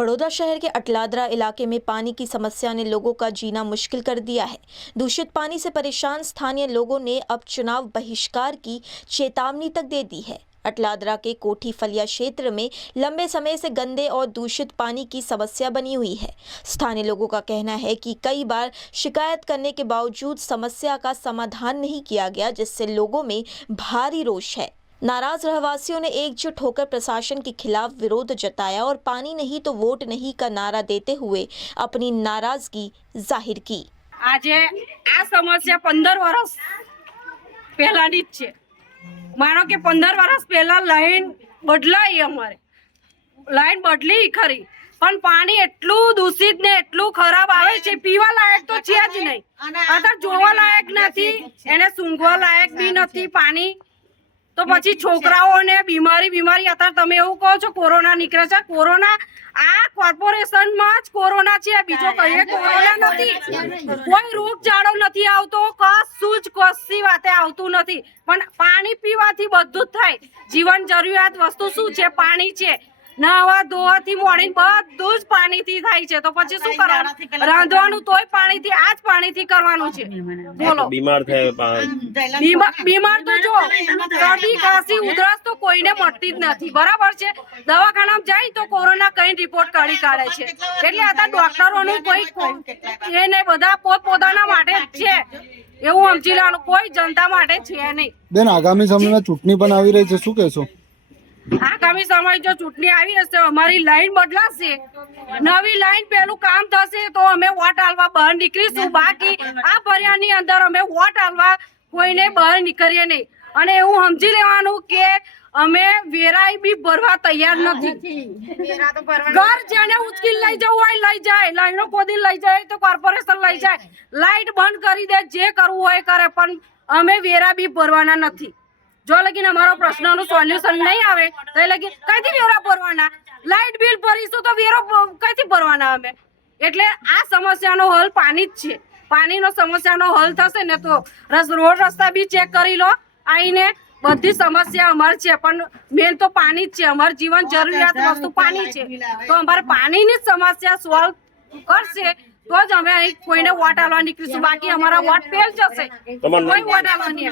बड़ौदा शहर के अटलादरा इलाके में पानी की समस्या ने लोगों का जीना मुश्किल कर दिया है। दूषित पानी से परेशान स्थानीय लोगों ने अब चुनाव बहिष्कार की चेतावनी तक दे दी है। अटलादरा के कोठी फलिया क्षेत्र में लंबे समय से गंदे और दूषित पानी की समस्या बनी हुई है। स्थानीय लोगों का कहना है कि कई बार शिकायत करने के बावजूद समस्या का समाधान नहीं किया गया, जिससे लोगों में भारी रोष है। नाराज रहवासियों ने एकजुट होकर प्रशासन के खिलाफ विरोध जताया और पानी नहीं तो वोट नहीं का नारा देते हुए अपनी नाराजगी जाहिर की। आज आ समस्या 15 वर्ष पहलानी ज छे। मानो के 15 वर्ष पहला लाइन बदलाई, अमारे लाइन बदली खरी, पण पानी एटलू दूषित ने एटलू खराब आवे छे, पीवा लायक तो छे ज नहीं। अतर जोवा लायक नहीं, एने सूंघवा लायक भी नहीं पानी। तो पछी छोकराओने बीमारी अतार तमे एवुं कहो छो कोरोना निकळे छे। कोरोना आ कोर्पोरेशन में ज कोरोना छे, बीजो कई कोरोना नथी। कोई रोगचाळो नथी आवतो, कशुं ज कशी वाते आवतुं नथी। पण पाणी पीवाथी बधुं ज थाय। जीवन जरूरियात वस्तु शुं छे? पाणी छे। नहावा धोवाथी मोडीने बधुं ज पाणीथी थाय छे। तो पछी शुं करवानुं? रांधवानुं तोय पाणीथी, आ ज पाणीथी करवानुं छे। बोलो बीमार थाय, बीमार तो जो सर्दी खांसी उधरस तो कोईने मटती ज नथी, बराबर छे। दवाखानामां जाय तो कोरोना कई रिपोर्ट काढी काढे छे। એટલે आता डॉक्टरोનું કોઈ એ નહીં, બધા પોતપોતાના માટે જ છે એવું સમજી લેવાનું, કોઈ જનતા માટે છે નહીં। બેન, આગામી સમયમાં ચૂંટણી પણ આવી રહી છે, શું કહેશો? આગામી સમય જો ચૂંટણી આવી હશે, અમારી લાઈન બદલાશે, નવી લાઈન પેલું કામ થશે તો અમે વોટ આલવા બહાર નીકળીશું। બાકી આ ફરિયાની અંદર અમે વોટ આલવા કોઈને બહાર નીકળીએ નહીં। અને એવું સમજી લેવાનું કે અમે વેરાઈ બી ભરવા તૈયાર નથી। ઘર જેને ઉચકી લઈ જવું હોય લઈ જાય, લાઈનો ખોદી લઈ જાય તો કોર્પોરેશન લઈ જાય, લાઈટ બંધ કરી દે, જે કરવું હોય કરે, પણ અમે વેરા બી ભરવાના નથી। जो लगी अमारो प्रश्न सोल्यूशन नहीं आवे तो लगी कई वेरा भरवाना, लाइट बिल भरीशुं तो वेरो कई भरवाना अमे। एटले आ समस्यानो हल पानी ज छे। पानीनो समस्यानो हल थशे ने तो रोड रस्ता बी चेक करी लो, आईने बधी समस्या अमर छे, पण मेन तो पानी ज छे। अमर जीवन जरूरियात वस्तु पानी छे, तो अमारे पानीनी समस्या सॉल्व करशे तो ज अमे कोईने वोट आलवा निकळीशुं। बाकी अमारा वोट फेल जशे, कोई वोट आलवा नहीं।